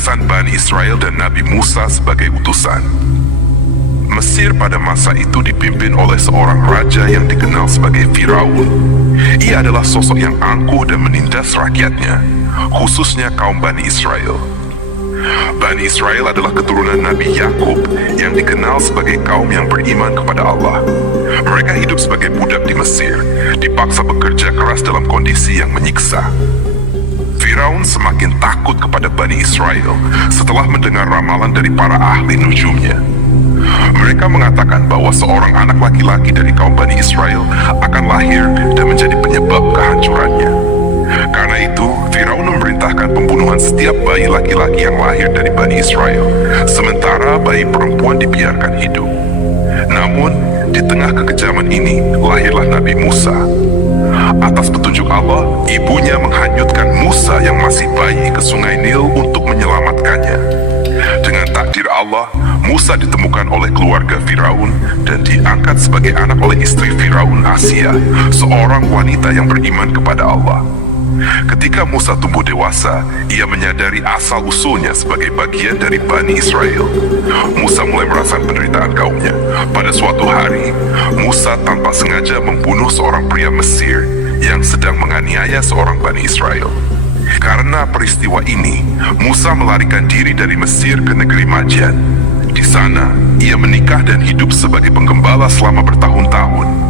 penindasan Bani Israel dan Nabi Musa sebagai utusan. Mesir pada masa itu dipimpin oleh seorang raja yang dikenal sebagai Firaun. Ia adalah sosok yang angkuh dan menindas rakyatnya, khususnya kaum Bani Israel. Bani Israel adalah keturunan Nabi Yakub yang dikenal sebagai kaum yang beriman kepada Allah. Mereka hidup sebagai budak di Mesir, dipaksa bekerja keras dalam kondisi yang menyiksa. Firaun semakin takut kepada Bani Israel setelah mendengar ramalan dari para ahli nujumnya. Mereka mengatakan bahwa seorang anak laki-laki dari kaum Bani Israel akan lahir dan menjadi penyebab kehancurannya. Karena itu, Firaun memerintahkan pembunuhan setiap bayi laki-laki yang lahir dari Bani Israel, sementara bayi perempuan dibiarkan hidup. Namun, di tengah kekejaman ini, lahirlah Nabi Musa. Atas petunjuk Allah, ibunya menghanyutkan Musa yang masih bayi ke sungai Nil untuk menyelamatkannya. Dengan takdir Allah, Musa ditemukan oleh keluarga Firaun dan diangkat sebagai anak oleh istri Firaun, Asia, seorang wanita yang beriman kepada Allah. Ketika Musa tumbuh dewasa, ia menyadari asal-usulnya sebagai bagian dari Bani Israel. Musa mulai merasakan penderitaan kaumnya. Pada suatu hari, Musa tanpa sengaja membunuh seorang pria Mesir yang sedang menganiaya seorang Bani Israel. Karena peristiwa ini, Musa melarikan diri dari Mesir ke negeri Madyan. Di sana, ia menikah dan hidup sebagai penggembala selama bertahun-tahun.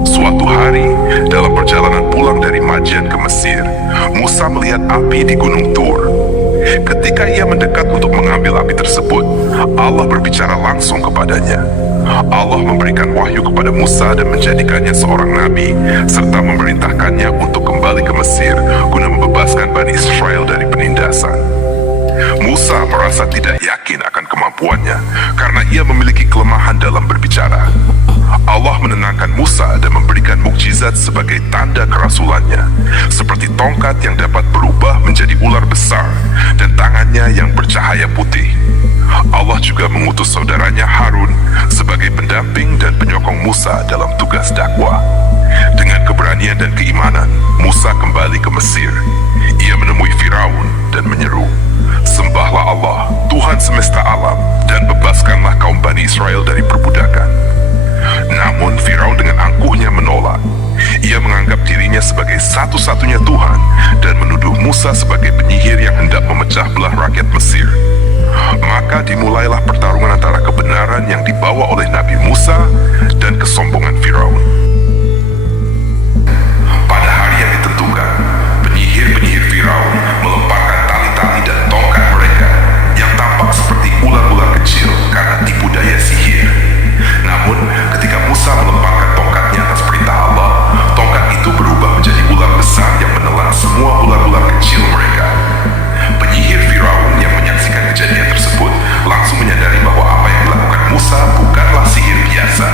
Suatu hari, dalam perjalanan pulang dari Madyan ke Mesir, Musa melihat api di Gunung Tur. Ketika ia mendekat untuk mengambil api tersebut, Allah berbicara langsung kepadanya. Allah memberikan wahyu kepada Musa dan menjadikannya seorang nabi, serta memerintahkannya untuk kembali ke Mesir guna membebaskan Bani Israel dari penindasan. Musa merasa tidak yakin akan kemampuannya karena ia memiliki kelemahan dalam berbicara. Allah menenangkan Musa dan memberikan mukjizat sebagai tanda kerasulannya, seperti tongkat yang dapat berubah menjadi ular besar dan tangannya yang bercahaya putih. Allah juga mengutus saudaranya Harun sebagai pendamping dan penyokong Musa dalam tugas dakwah. Dengan keberanian dan keimanan, Musa kembali ke Mesir. Ia menemui Firaun dan menyeru, "Sembahlah Allah, Tuhan semesta alam, dan bebaskanlah kaum Bani Israel dari perbudakan." Namun Firaun dengan angkuhnya menolak. Ia menganggap dirinya sebagai satu-satunya Tuhan dan menuduh Musa sebagai penyihir yang hendak memecah belah rakyat Mesir. Maka dimulailah pertarungan antara kebenaran yang dibawa oleh Nabi Musa dan kesombongan Firaun. Pada hari yang ditentukan, penyihir-penyihir Firaun melemparkan tali-tali dan tongkat mereka yang tampak seperti ular-ular kecil karena tipu daya sihir. Namun, ketika Musa melemparkan tongkatnya atas perintah Allah, tongkat itu berubah menjadi ular besar yang menelan semua ular-ular kecil mereka. Penyihir Firaun yang menyaksikan kejadian tersebut langsung menyadari bahwa apa yang dilakukan Musa bukanlah sihir biasa,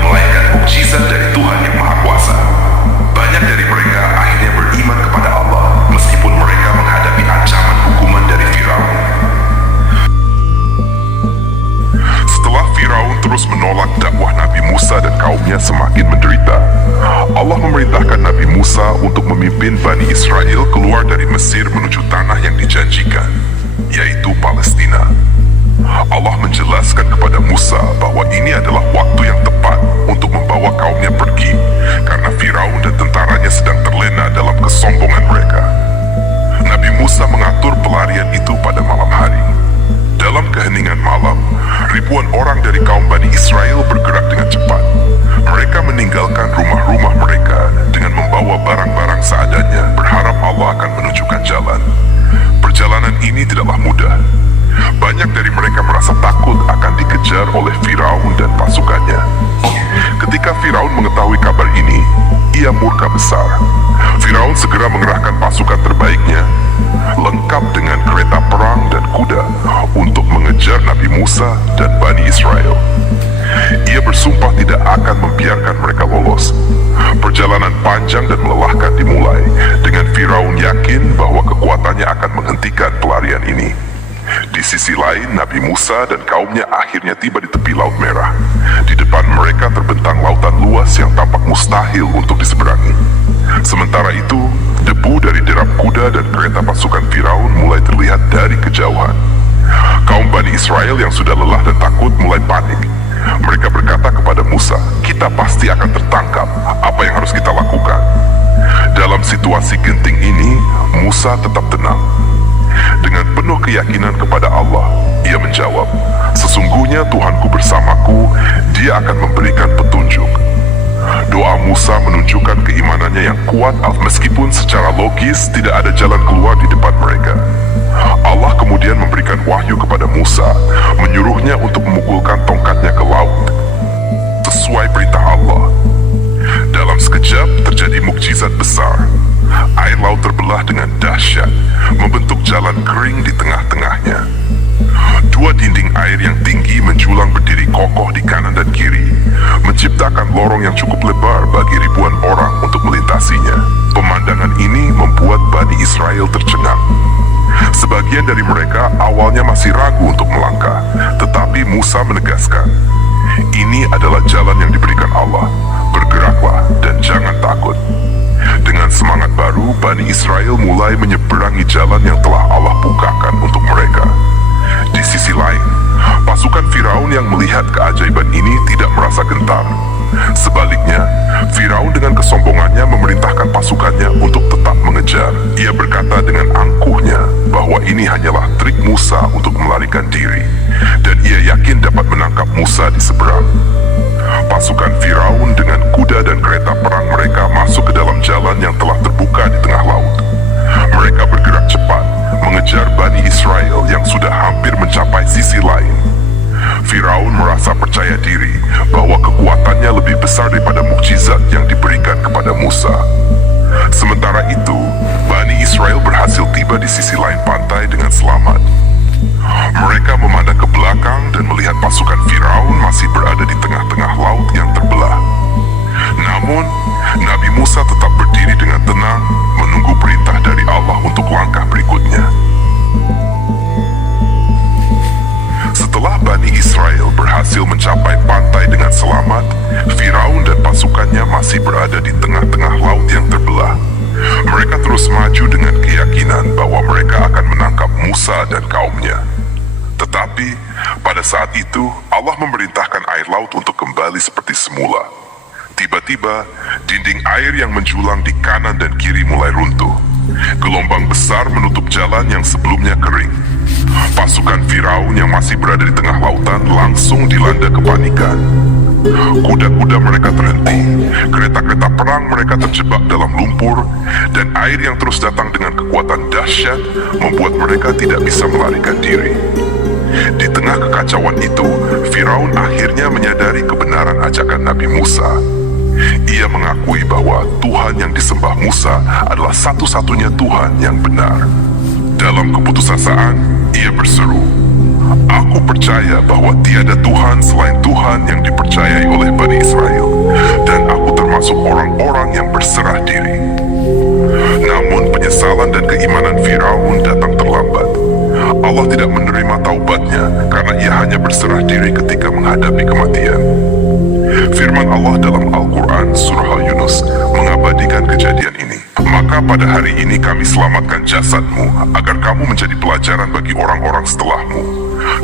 melainkan mukjizat dari Tuhan yang Maha Kuasa. Banyak dari mereka akhirnya beriman kepada Allah, meskipun mereka menghadapi ancaman hukuman dari Firaun. Setelah Firaun terus menolak dakwah Nabi Musa dan kaumnya semakin menderita, Allah memerintahkan Nabi Musa untuk memimpin Bani Israel keluar dari Mesir menuju tanah yang dijanjikan, yaitu Palestina. Allah menjelaskan kepada Musa bahwa ini adalah waktu yang tepat untuk membawa kaumnya pergi, karena Firaun dan tentaranya sedang terlena dalam kesombongan mereka. Nabi Musa mengatur pelarian itu pada malam hari. Dalam keheningan malam, ribuan orang dari kaum Bani Israel bergerak dengan cepat. Mereka meninggalkan rumah-rumah mereka dengan membawa barang-barang seadanya, berharap Allah akan menunjukkan jalan. Perjalanan ini tidaklah mudah. Banyak dari mereka merasa takut akan dikejar oleh Firaun dan pasukannya. Ketika Firaun mengetahui kabar ini, ia murka besar. Firaun segera mengerahkan pasukan terbaiknya, lengkap dengan kereta perang dan kuda, untuk mengejar Nabi Musa dan Bani Israel. Ia bersumpah tidak akan membiarkan mereka lolos. Perjalanan panjang dan melelahkan dimulai, dengan Firaun yakin bahwa kekuatannya akan menghentikan pelarian ini. Di sisi lain, Nabi Musa dan kaumnya akhirnya tiba di tepi Laut Merah. Di depan mereka terbentang lautan luas yang tampak mustahil untuk diseberangi. Sementara itu, debu dari derap kuda dan kereta pasukan Firaun mulai terlihat terlihat dari kejauhan. Kaum Bani Israel yang sudah lelah dan takut mulai panik. Mereka berkata kepada Musa, "Kita pasti akan tertangkap. Apa yang harus kita lakukan?" Dalam situasi genting ini, Musa tetap tenang. Dengan penuh keyakinan kepada Allah, ia menjawab, "Sesungguhnya Tuhanku bersamaku, Dia akan memberikan petunjuk." Doa Musa menunjukkan keimanannya yang kuat meskipun secara logis tidak ada jalan keluar di depan mereka. Allah kemudian memberikan wahyu kepada Musa, menyuruhnya untuk memukulkan tongkatnya ke laut. Sesuai perintah Allah, dalam sekejap terjadi mukjizat besar. Air laut terbelah dengan dahsyat, membentuk jalan kering di tengah-tengahnya. Dua dinding air yang tinggi menjulang berdiri kokoh di kanan dan kiri, menciptakan lorong yang cukup lebar bagi ribuan orang untuk melintasinya. Pemandangan ini membuat Bani Israel tercengang. Sebagian dari mereka awalnya masih ragu untuk melangkah, tetapi Musa menegaskan, "Ini adalah jalan yang diberikan Allah. Bergeraklah dan jangan takut." Dengan semangat baru, Bani Israel mulai menyeberangi jalan yang telah Allah bukakan untuk mereka. Di sisi lain, pasukan Firaun yang melihat keajaiban ini tidak merasa gentar. Sebaliknya, Firaun dengan kesombongannya memerintahkan pasukannya untuk tetap mengejar. Ia berkata dengan angkuhnya bahwa ini hanyalah trik Musa untuk melarikan diri, dan ia yakin dapat menangkap Musa di seberang. Pasukan Firaun dengan kuda dan kereta perang mereka masuk ke dalam jalan yang telah terbuka di tengah laut. Mereka bergerak cepat, mengejar Bani Israel yang sudah hampir mencapai sisi lain. Firaun merasa percaya diri bahwa kekuatannya lebih besar daripada mukjizat yang diberikan kepada Musa. Sementara itu, Bani Israel berhasil tiba di sisi lain pantai dengan selamat. Mereka memandang ke belakang dan melihat pasukan Firaun masih berada di tengah-tengah laut yang terbelah. Namun, Nabi Musa tetap berdiri dengan tenang, menunggu perintah dari Allah untuk langkah berikutnya. Setelah Bani Israel berhasil mencapai pantai dengan selamat, Firaun dan pasukannya masih berada di tengah-tengah laut yang terbelah. Mereka terus maju dengan keyakinan bahwa mereka akan menangkap Musa dan kaumnya. Tetapi, pada saat itu, Allah memerintahkan air laut untuk kembali seperti semula. Tiba-tiba, dinding air yang menjulang di kanan dan kiri mulai runtuh. Gelombang besar menutup jalan yang sebelumnya kering. Pasukan Firaun yang masih berada di tengah lautan langsung dilanda kepanikan. Kuda-kuda mereka terhenti, kereta-kereta perang mereka terjebak dalam lumpur, dan air yang terus datang dengan kekuatan dahsyat membuat mereka tidak bisa melarikan diri. Di tengah kekacauan itu, Firaun akhirnya menyadari kebenaran ajakan Nabi Musa. Ia mengakui bahwa Tuhan yang disembah Musa adalah satu-satunya Tuhan yang benar. Dalam keputusasaan, ia berseru, "Aku percaya bahwa tiada Tuhan selain Tuhan yang dipercayai oleh Bani Israel, dan aku termasuk orang-orang yang berserah diri." Namun penyesalan dan keimanan Firaun datang terlambat. Allah tidak menerima taubatnya karena ia hanya berserah diri ketika menghadapi kematian. Firman Allah dalam Al-Quran Surah Al-Yunus mengabadikan kejadian ini. "Maka pada hari ini kami selamatkan jasadmu agar kamu menjadi pelajaran bagi orang-orang setelahmu.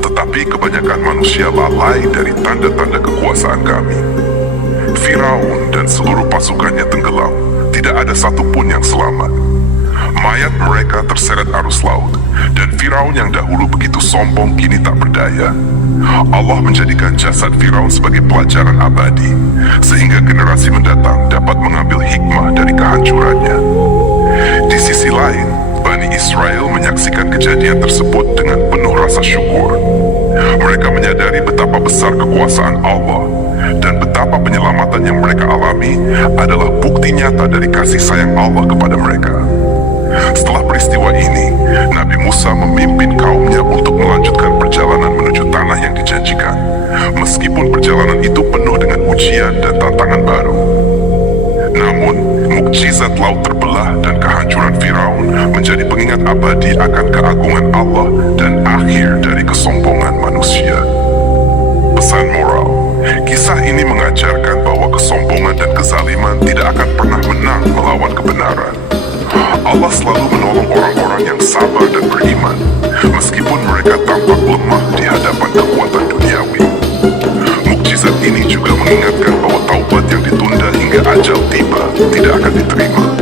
Tetapi kebanyakan manusia lalai dari tanda-tanda kekuasaan kami." Firaun dan seluruh pasukannya tenggelam. Tidak ada satupun yang selamat. Mayat mereka terseret arus laut, dan Firaun yang dahulu begitu sombong kini tak berdaya. Allah menjadikan jasad Firaun sebagai pelajaran abadi, sehingga generasi mendatang dapat mengambil hikmah dari kehancurannya. Di sisi lain, Bani Israel menyaksikan kejadian tersebut dengan penuh rasa syukur. Mereka menyadari betapa besar kekuasaan Allah, dan betapa penyelamatan yang mereka alami adalah bukti nyata dari kasih sayang Allah kepada mereka. Setelah peristiwa ini, Nabi Musa memimpin kaumnya untuk melanjutkan perjalanan menuju tanah yang dijanjikan, meskipun perjalanan itu penuh dengan ujian dan tantangan baru. Namun, mukjizat laut terbelah dan kehancuran Firaun menjadi pengingat abadi akan keagungan Allah dan akhir dari kesombongan manusia. Pesan moral, kisah ini mengajarkan bahwa kesombongan dan kezaliman tidak akan pernah menang melawan kebenaran. Allah selalu menolong orang-orang yang sabar dan beriman, meskipun mereka tampak lemah di hadapan kekuatan duniawi. Mukjizat ini juga mengingatkan bahwa taubat yang ditunda hingga ajal tiba tidak akan diterima.